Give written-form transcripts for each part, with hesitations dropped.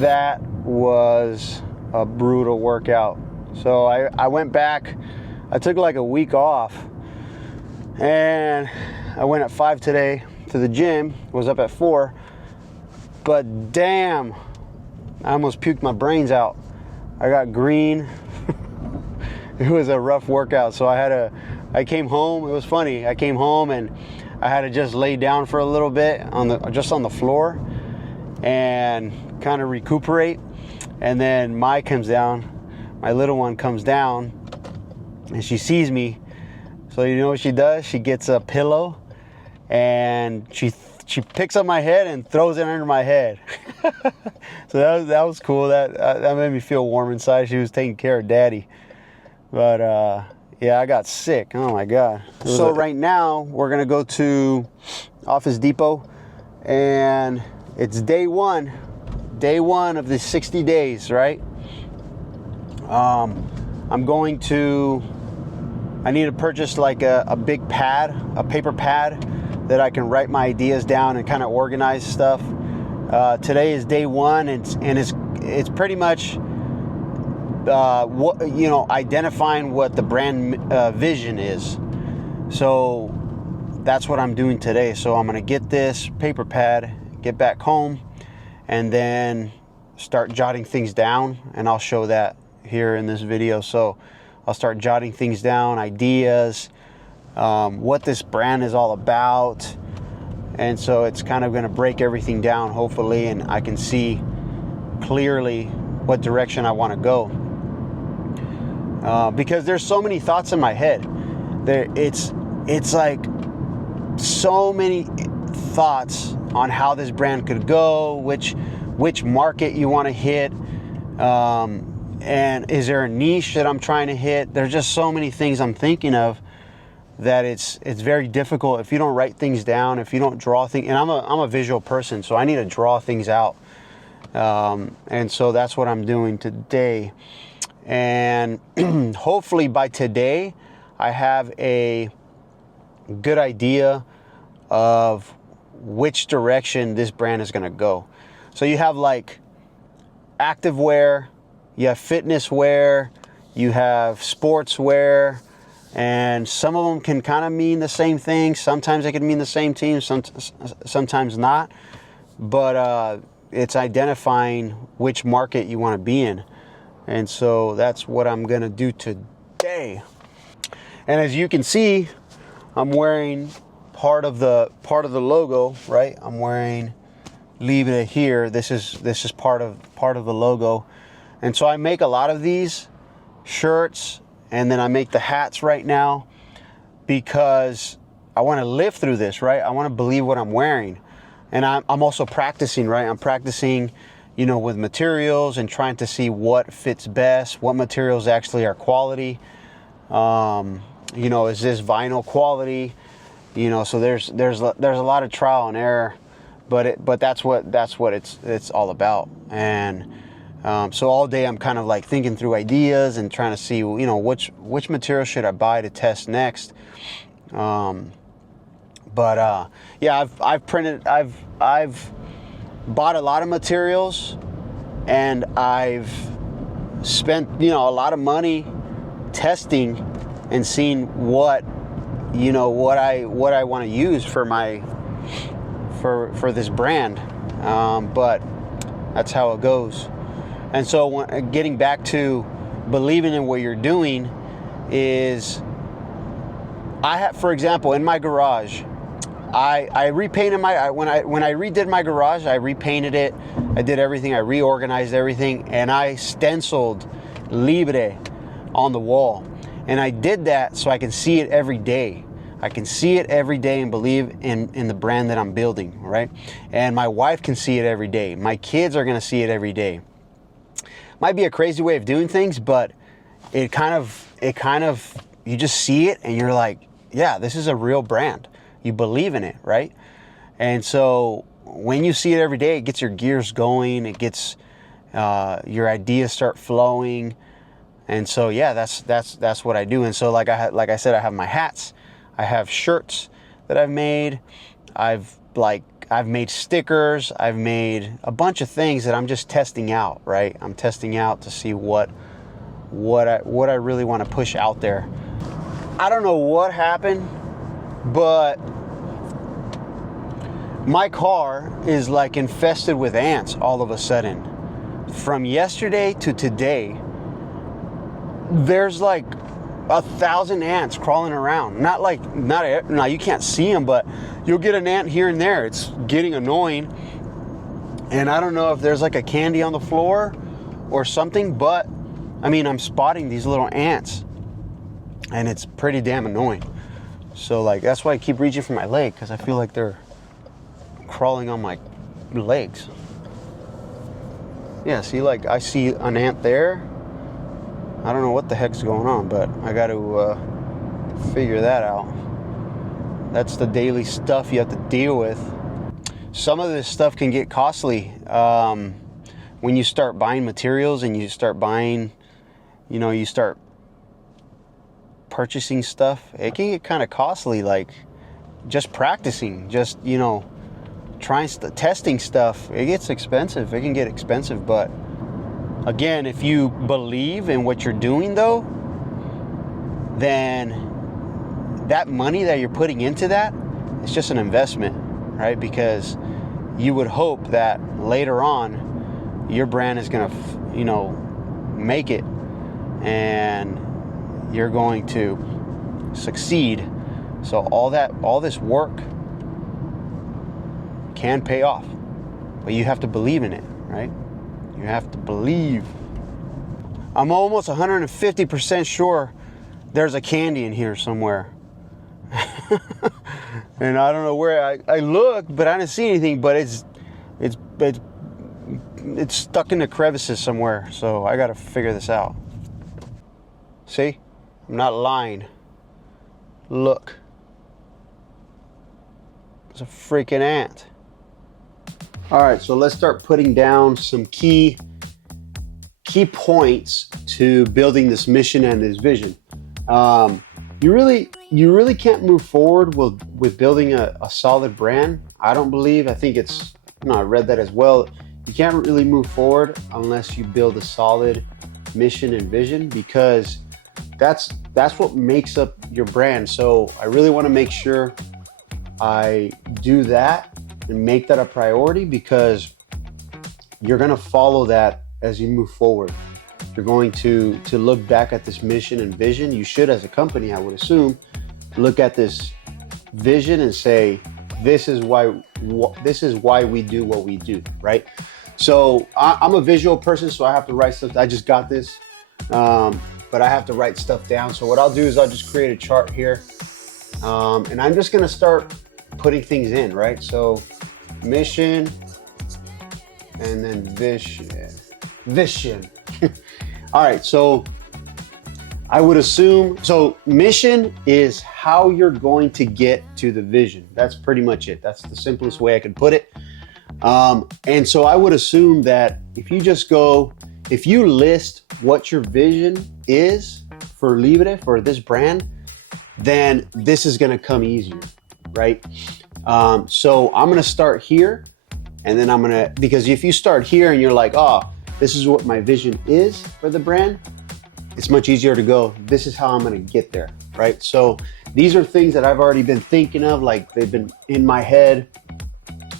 that was a brutal workout. So I went back, I took like a week off, and I went at 5 today to the gym, was up at 4, but damn, I almost puked my brains out. I got green. It was a rough workout. So I came home. It was funny. I came home and I had to just lay down for a little bit just on the floor and kind of recuperate. And then my little one comes down and she sees me. So you know what she does? She gets a pillow and she picks up my head and throws it under my head. So that was cool. That made me feel warm inside. She was taking care of Daddy. But yeah, I got sick. Oh my God. So right now we're gonna go to Office Depot, and it's day one of the 60 days, right? I need to purchase like a big pad, a paper pad that I can write my ideas down and kind of organize stuff. Today is day one, and it's pretty much identifying what the brand vision is. So that's what I'm doing today. So I'm gonna get this paper pad, get back home, and then start jotting things down, and I'll show that here in this video. So I'll start jotting things down, ideas, what this brand is all about. And so it's kind of going to break everything down, hopefully, and I can see clearly what direction I want to go. Because there's so many thoughts in my head. It's like so many thoughts on how this brand could go, which market you want to hit, and is there a niche that I'm trying to hit? There's just so many things I'm thinking of that it's very difficult if you don't write things down, if you don't draw things. And I'm a visual person, so I need to draw things out. And so that's what I'm doing today. And hopefully by today, I have a good idea of which direction this brand is going to go. So you have like active wear, you have fitness wear, you have sports wear, and some of them can kind of mean the same thing. Sometimes they can mean the same team, sometimes not. But it's identifying which market you want to be in. And so that's what I'm going to do today. And as you can see, I'm wearing part of the logo, right? I'm wearing Libre here. This is part of the logo. And so I make a lot of these shirts, and then I make the hats right now because I want to live through this, right? I want to believe what I'm wearing. And I'm also practicing, right? I'm practicing, with materials and trying to see what fits best, what materials actually are quality. Is this vinyl quality? So there's a lot of trial and error, but that's what it's all about. And so all day I'm kind of like thinking through ideas and trying to see, which material should I buy to test next. Yeah, I've bought a lot of materials, and I've spent, a lot of money testing and seeing what I want to use for this brand. But that's how it goes. And so getting back to believing in what you're doing is, for example, in my garage, I repainted when I redid my garage, I repainted it. I did everything. I reorganized everything, and I stenciled Libre on the wall. And I did that so I can see it every day. I can see it every day and believe in the brand that I'm building, right? And my wife can see it every day. My kids are going to see it every day. Might be a crazy way of doing things, but it kind of you just see it and you're like, yeah, this is a real brand. You believe in it, right? And so when you see it every day, it gets your gears going. It gets your ideas start flowing. And so yeah, that's what I do. And so like I said, I have my hats, I have shirts that I've made. I've I've made stickers, I've made a bunch of things that I'm just testing out, right? I'm testing out to see what I really want to push out there. I don't know what happened, but my car is like infested with ants all of a sudden. From yesterday to today, there's like 1,000 ants crawling around. Not you can't see them, but you'll get an ant here and there. It's getting annoying. And I don't know if there's like a candy on the floor or something, but I mean, I'm spotting these little ants and it's pretty damn annoying. So like, that's why I keep reaching for my leg, because I feel like they're crawling on my legs. Yeah, see, like I see an ant there. I don't know what the heck's going on, but I got to figure that out. That's the daily stuff you have to deal with. Some of this stuff can get costly when you start buying materials and you start buying, you start purchasing stuff. It can get kind of costly, like just practicing, just, testing stuff. It gets expensive. It can get expensive, but again, if you believe in what you're doing, though, then that money that you're putting into that, it's just an investment, right? Because you would hope that later on, your brand is going to, make it, and you're going to succeed. So all this work can pay off, but you have to believe in it, right? You have to believe. I'm almost 150% sure there's a candy in here somewhere. And I don't know where I looked, but I didn't see anything, but it's stuck in the crevices somewhere. So I got to figure this out. See? I'm not lying. Look. It's a freaking ant. All right, so let's start putting down some key points to building this mission and this vision. You really can't move forward with building a solid brand. I don't believe. I think it's, I read that as well. You can't really move forward unless you build a solid mission and vision, because that's what makes up your brand. So I really want to make sure I do that and make that a priority, because you're going to follow that as you move forward. You're going to look back at this mission and vision. You should, as a company, I would assume, look at this vision and say, this is why we do what we do, right? So I'm a visual person, so I have to write stuff. I just got this, but I have to write stuff down. So what I'll do is I'll just create a chart here, and I'm just going to start putting things in, right? So mission and then vision. All right, so I would assume, so mission is how you're going to get to the vision. That's pretty much it. That's the simplest way I could put it. And so I would assume that if you list what your vision is for Libre, for this brand, then this is going to come easier, right? So I'm going to start here, and then because if you start here and you're like, oh, this is what my vision is for the brand, it's much easier to go, this is how I'm going to get there, right? So these are things that I've already been thinking of, like they've been in my head,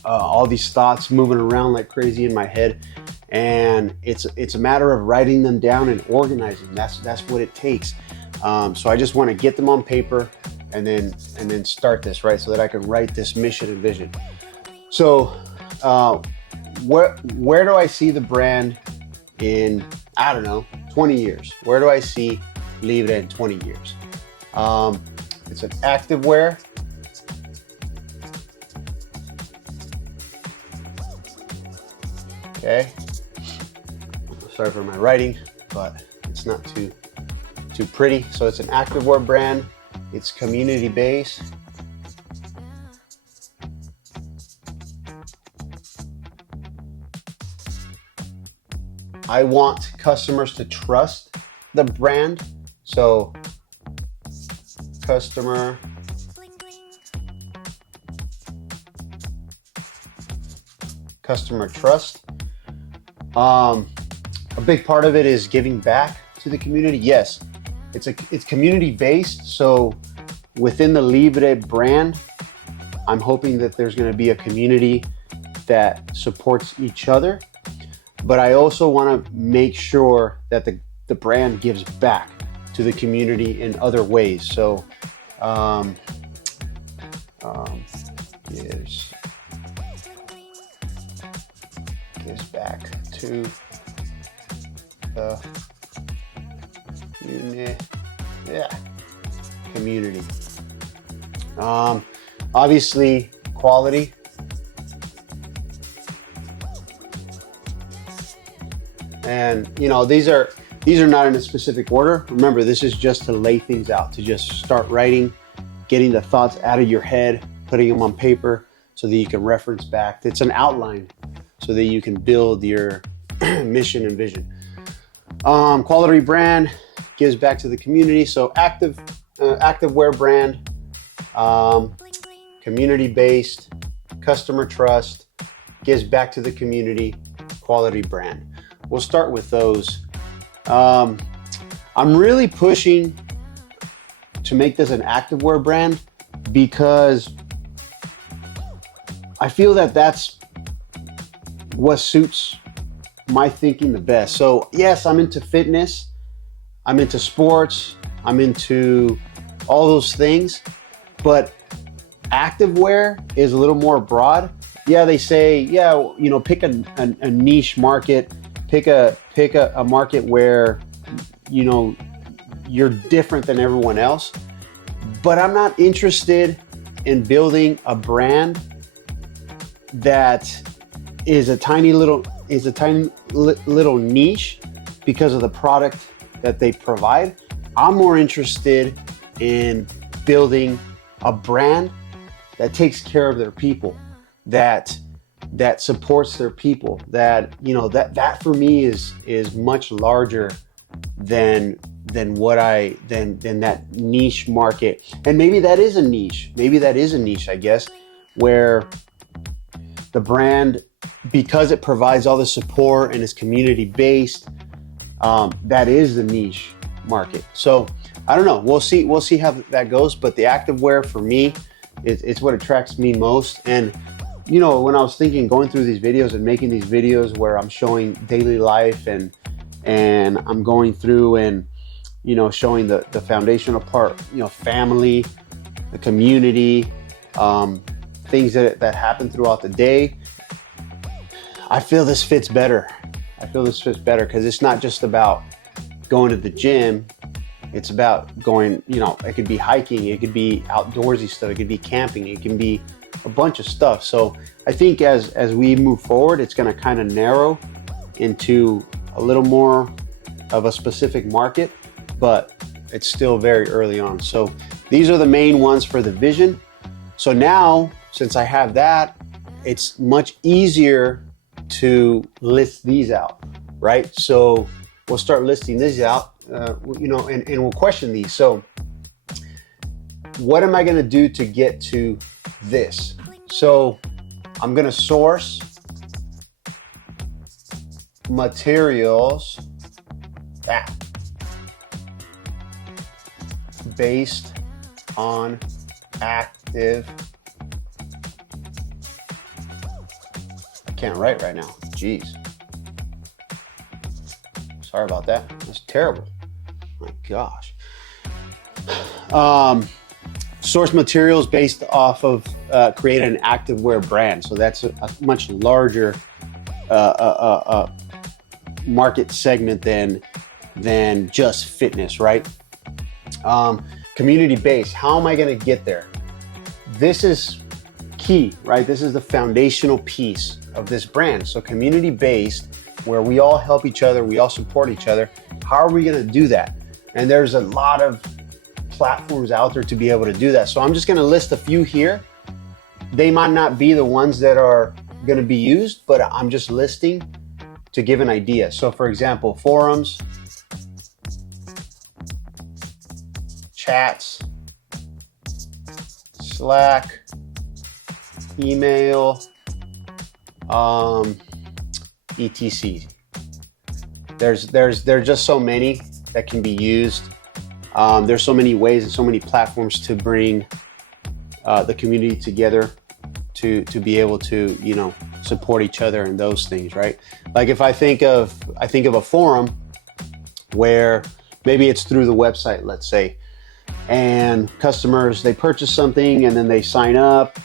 all these thoughts moving around like crazy in my head. And it's a matter of writing them down and organizing. That's what it takes. So I just want to get them on paper and then start this, right? So that I can write this mission and vision. So where do I see the brand in, I don't know, 20 years? Where do I see Libre in 20 years? It's an activewear. Okay. Sorry for my writing, but it's not too pretty. So it's an activewear brand. It's community based. I want customers to trust the brand. So customer customer trust. A big part of it is giving back to the community. Yes, it's community based. So within the Libre brand, I'm hoping that there's going to be a community that supports each other. But I also want to make sure that the brand gives back to the community in other ways. So gives back to the community. Obviously, quality. And these are not in a specific order. Remember, this is just to lay things out, to just start writing, getting the thoughts out of your head, putting them on paper so that you can reference back. It's an outline so that you can build your mission and vision. Quality brand gives back to the community. So active wear brand, community-based, customer trust, gives back to the community, quality brand. We'll start with those. I'm really pushing to make this an activewear brand because I feel that that's what suits my thinking the best. So yes, I'm into fitness, I'm into sports, I'm into all those things, but activewear is a little more broad. Yeah, they say, pick a niche market, pick a market where you're different than everyone else. But I'm not interested in building a brand that is a tiny little niche because of the product that they provide. I'm more interested in building a brand that takes care of their people, that supports their people, that for me is much larger than that niche market. And maybe that is a niche, I guess, where the brand, because it provides all the support and is community based, that is the niche market. So I don't know, we'll see how that goes. But the activewear for me, it's what attracts me most. And when I was thinking, going through these videos and making these videos where I'm showing daily life and I'm going through and showing the foundational part, family, the community, things that happen throughout the day, I feel this fits better. Because it's not just about going to the gym. It's about going, it could be hiking, it could be outdoorsy stuff, it could be camping, it can be a bunch of stuff. So I think as we move forward, it's going to kind of narrow into a little more of a specific market, but it's still very early on. So these are the main ones for the vision. So now, since I have that, it's much easier to list these out, right? So we'll start listing these out, and we'll question these. So what am I going to do to get to this? So I'm going to source materials based on active. I can't write right now. Jeez. Sorry about that. That's terrible. My gosh. Source materials based off of create an activewear brand. So that's a much larger market segment than just fitness, right? Community based. How am I going to get there? This is key, right? This is the foundational piece of this brand. So community based, where we all help each other, we all support each other. How are we going to do that? And there's a lot of platforms out there to be able to do that. So I'm just going to list a few here. They might not be the ones that are going to be used, but I'm just listing to give an idea. So for example, forums, chats, Slack, email, etc. There's just so many that can be used. There's so many ways and so many platforms to bring the community together to be able to, you know, support each other and those things, right? Like if I think of a forum where maybe it's through the website, let's say, and customers, they purchase something and then they sign up,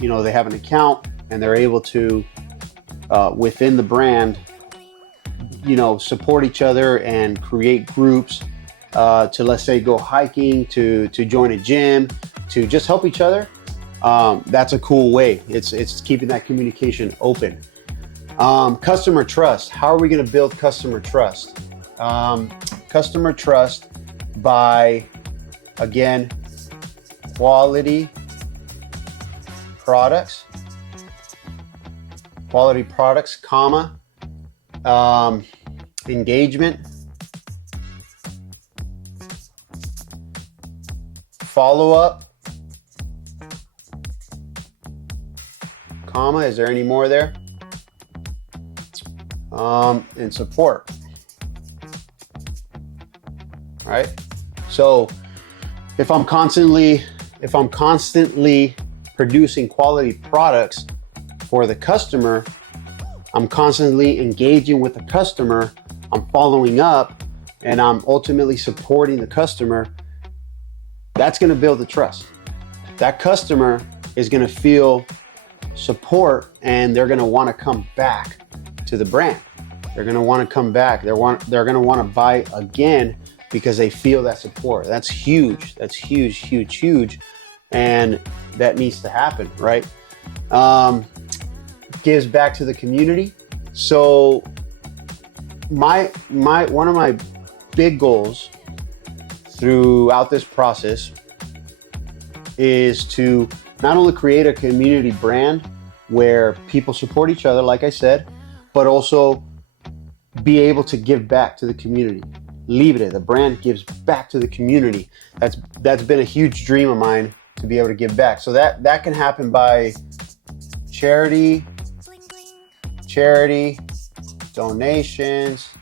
you know, they have an account and they're able to, within the brand, you know, support each other and create groups to, let's say, go hiking, to join a gym, to just help each other. That's a cool way. It's keeping that communication open. Customer trust. How are we going to build customer trust? Customer trust by, again, quality products, comma, engagement, follow-up, comma, is there any more there? And support. All right. So if I'm constantly producing quality products for the customer, I'm constantly engaging with the customer, I'm following up, and I'm ultimately supporting the customer, that's going to build the trust. That customer is going to feel support and they're going to want to come back to the brand. They're going to want to come back. They're going to want to buy again because they feel that support. That's huge. That's huge, huge, huge. And that needs to happen, right? Gives back to the community. So one of my big goals throughout this process is to not only create a community brand where people support each other, like I said, but also be able to give back to the community. Libre, the brand, gives back to the community. That's been a huge dream of mine, to be able to give back. So that can happen by charity, donations,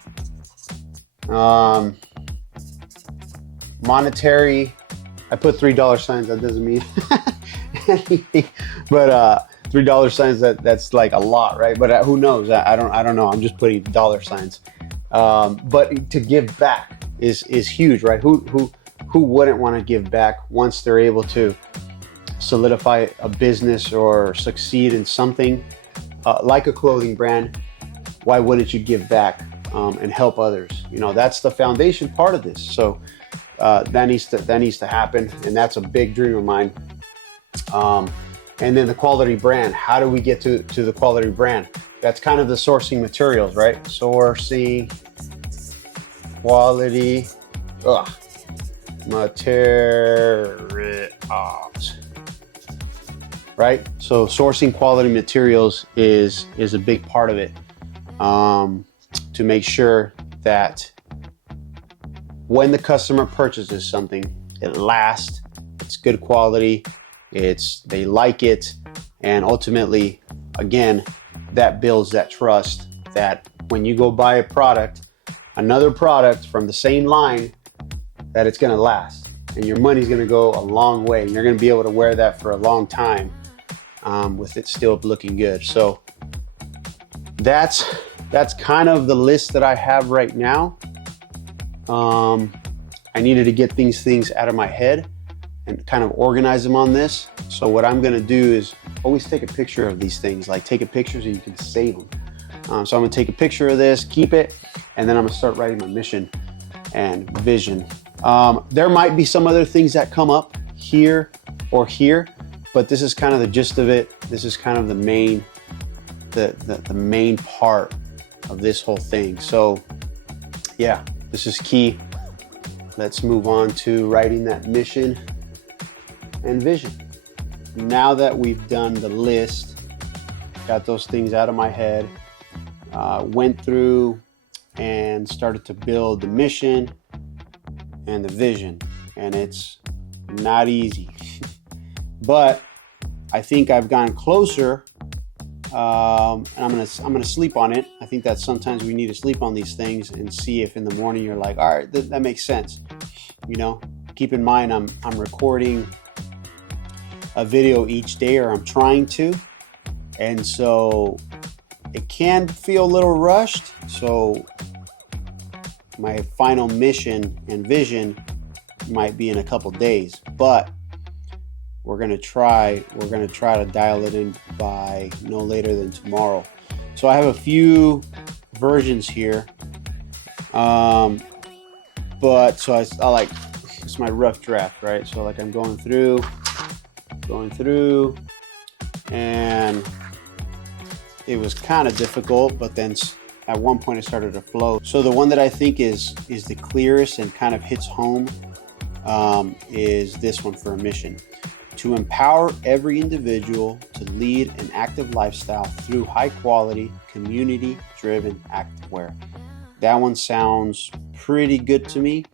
monetary. I put $3 signs. That doesn't mean anything, but $3 signs, that's like a lot, right? But who knows? I don't know. I'm just putting dollar signs. But to give back is huge, right? Who wouldn't want to give back once they're able to solidify a business or succeed in something like a clothing brand? Why wouldn't you give back and help others? You know, that's the foundation part of this. So that needs to happen, and that's a big dream of mine. And then the quality brand. How do we get to the quality brand? That's kind of the sourcing materials, right? Sourcing quality materials, right? So sourcing quality materials is a big part of it, to make sure that when the customer purchases something, it lasts, it's good quality, they like it, and ultimately, again, that builds that trust that when you go buy another product from the same line, that it's going to last and your money's going to go a long way and you're going to be able to wear that for a long time, with it still looking good. So that's kind of the list that I have right now. I needed to get these things out of my head and kind of organize them on this. So what I'm gonna do is always take a picture of these things, like take a picture so you can save them. So I'm gonna take a picture of this, keep it, and then I'm gonna start writing my mission and vision. There might be some other things that come up here or here, but this is kind of the gist of it. This is kind of the main part of this whole thing. So yeah, this is key. Let's move on to writing that mission and vision. Now that we've done the list, got those things out of my head, went through and started to build the mission and the vision, and it's not easy. But I think I've gotten closer and I'm gonna sleep on it. I think that sometimes we need to sleep on these things and see if in the morning you're like, all right, that makes sense. You know, keep in mind I'm recording a video each day, or I'm trying to, and so it can feel a little rushed. So my final mission and vision might be in a couple days, but we're gonna try to dial it in by no later than tomorrow. So I have a few versions here, but so I like, it's my rough draft, right? So like I'm going through, and it was kind of difficult, but then at one point it started to flow. So the one that I think is the clearest and kind of hits home is this one for a mission: to empower every individual to lead an active lifestyle through high quality, community-driven activewear. That one sounds pretty good to me,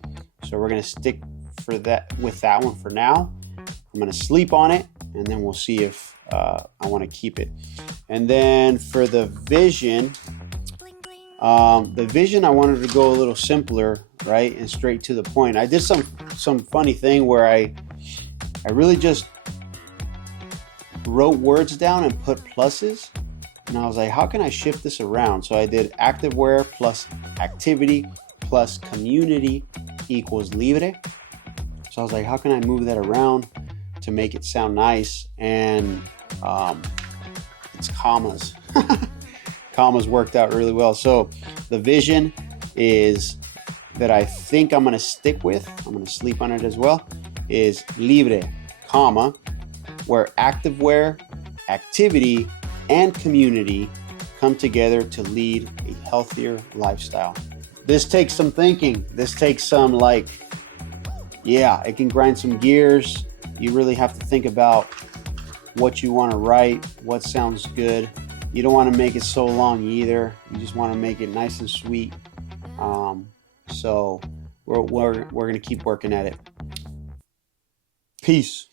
so we're gonna stick with that one for now. I'm gonna sleep on it, and then we'll see if I want to keep it. And then for the vision, I wanted to go a little simpler, right, and straight to the point. I did some funny thing where I really just wrote words down and put pluses, and I was like, how can I shift this around? So I did activewear plus activity plus community equals Libre. So I was like, how can I move that around to make it sound nice? And it's commas. Commas worked out really well. So the vision is that I think I'm gonna stick with, I'm gonna sleep on it as well, is Libre, comma, where activewear, activity, and community come together to lead a healthier lifestyle. This takes some thinking. This takes some it can grind some gears. You really have to think about what you want to write, what sounds good. You don't want to make it so long either. You just want to make it nice and sweet. So we're going to keep working at it. Peace.